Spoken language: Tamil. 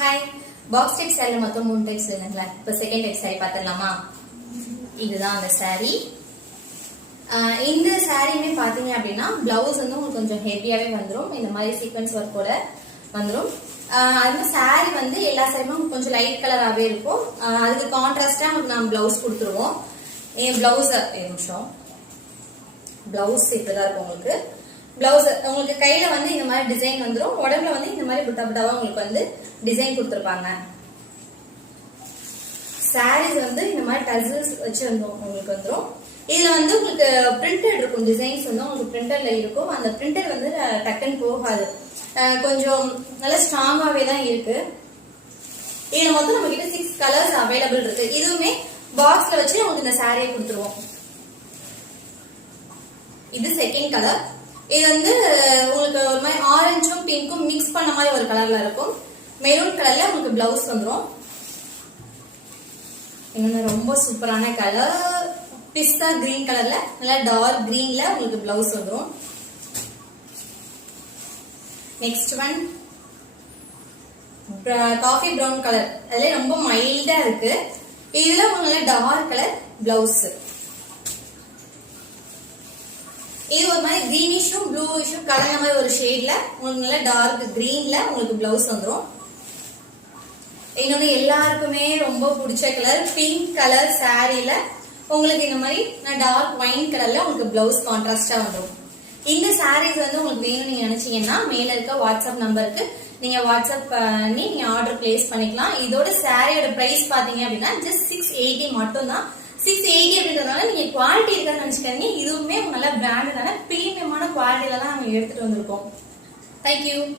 ஹாய், பாக்ஸ் டைப் சாரில மொத்தம் 3 டைப்ஸ் வேணுங்களா? இப்போ செகண்ட் டைப் சாரி பார்த்துடலாமா? இதுதான் அந்த சாரி. இந்த சாரியுமே பாத்தீங்க அப்படின்னா பிளவுஸ் வந்து உங்களுக்கு கொஞ்சம் ஹெவியாவே வந்துடும். இந்த மாதிரி சீக்வன்ஸ் ஒர்க்கோட வந்துடும். அது சாரி வந்து எல்லா சாரியும் கொஞ்சம் லைட் கலராகவே இருக்கும். அதுக்கு கான்ட்ராஸ்டா உங்களுக்கு நான் பிளவுஸ் கொடுத்துருவோம். என் பிளவுஸ் நிமிஷம் பிளவுஸ் இப்படிதான் இருக்கும் உங்களுக்கு. பிளவுஸ் உங்களுக்கு கையில வந்து இந்த மாதிரி டிசைன் வந்துடும். உடம்புல வந்து இந்த மாதிரி புட்டா புட்டாவா உங்களுக்கு வந்து டிசைன் கொடுத்துருப்பாங்க. சாரீஸ் வந்து இந்த மாதிரி டசல்ஸ் வச்சு உங்களுக்கு வந்துடும். இதுல வந்து உங்களுக்கு பிரிண்டட் இருக்கும். டிசைன்ஸ் வந்து உங்களுக்கு பிரிண்டட்ல இருக்கும். அந்த பிரிண்டட் வந்து டக்குன்னு போகாது. கொஞ்சம் நல்ல ஸ்ட்ராங்காவே தான் இருக்கு. இதுல மொத்தம் நம்ம கிட்ட 6 கலர்ஸ் அவைலபிள் இருக்கு. இதுவுமே பாக்ஸ்ல வச்சு உங்களுக்கு இந்த சாரியை கொடுத்துருவோம். இது செகண்ட் கலர். இது வந்து உங்களுக்கு ஒரு மாதிரி ஆரஞ்சும் பிங்க்கும் மிக்ஸ் பண்ண மாதிரி ஒரு கலர்ல இருக்கும். மெரூன் கலர்ல உங்களுக்கு பிளவுஸ் வந்துடும். இன்னொன்னு ரொம்ப சூப்பரான கலர் பிஸ்தா கிரீன் கலர்ல நல்லா டார்க் கிரீன்ல உங்களுக்கு பிளவுஸ் வந்துடும். Next one coffee brown colour. அதுல ரொம்ப மைல்டா இருக்கு. இதுல உங்களுக்கு டார்க் கலர் பிளவுஸ். இது ஒரு மாதிரி கிரீனிஷும் ப்ளூஷும் கலந்த மாதிரி ஒரு ஷேட்ல உங்களுக்கு நல்ல டார்க் கிரீன்ல உங்களுக்கு பிளவுஸ் வந்துடும். இன்னொன்னு எல்லாருக்குமே ரொம்ப பிடிச்ச கலர் பிங்க் கலர் சாரீல உங்களுக்கு இந்த மாதிரி டார்க் ஒயின் கலர்ல உங்களுக்கு பிளவுஸ் கான்ட்ராஸ்டா வந்துடும். இந்த சாரீஸ் வந்து உங்களுக்கு வேணும் நீங்க நினைச்சீங்கன்னா மேல இருக்க வாட்ஸ்அப் நம்பருக்கு நீங்க வாட்ஸ்அப் பண்ணி நீங்க ஆர்டர் பிளேஸ் பண்ணிக்கலாம். இதோட சாரியோட பிரைஸ் பாத்தீங்க அப்படின்னா ஜஸ்ட் 680 மட்டும் தான். 680 அப்படின்றதுனால நீங்க குவாலிட்டி இருக்கான்னு நினைச்சுக்காதீங்க. இதுவுமே நல்ல பிராண்டடான பிரீமியமான குவாலிட்டியில தான் நம்ம எடுத்துட்டு வந்திருக்கோம். தேங்க்யூ.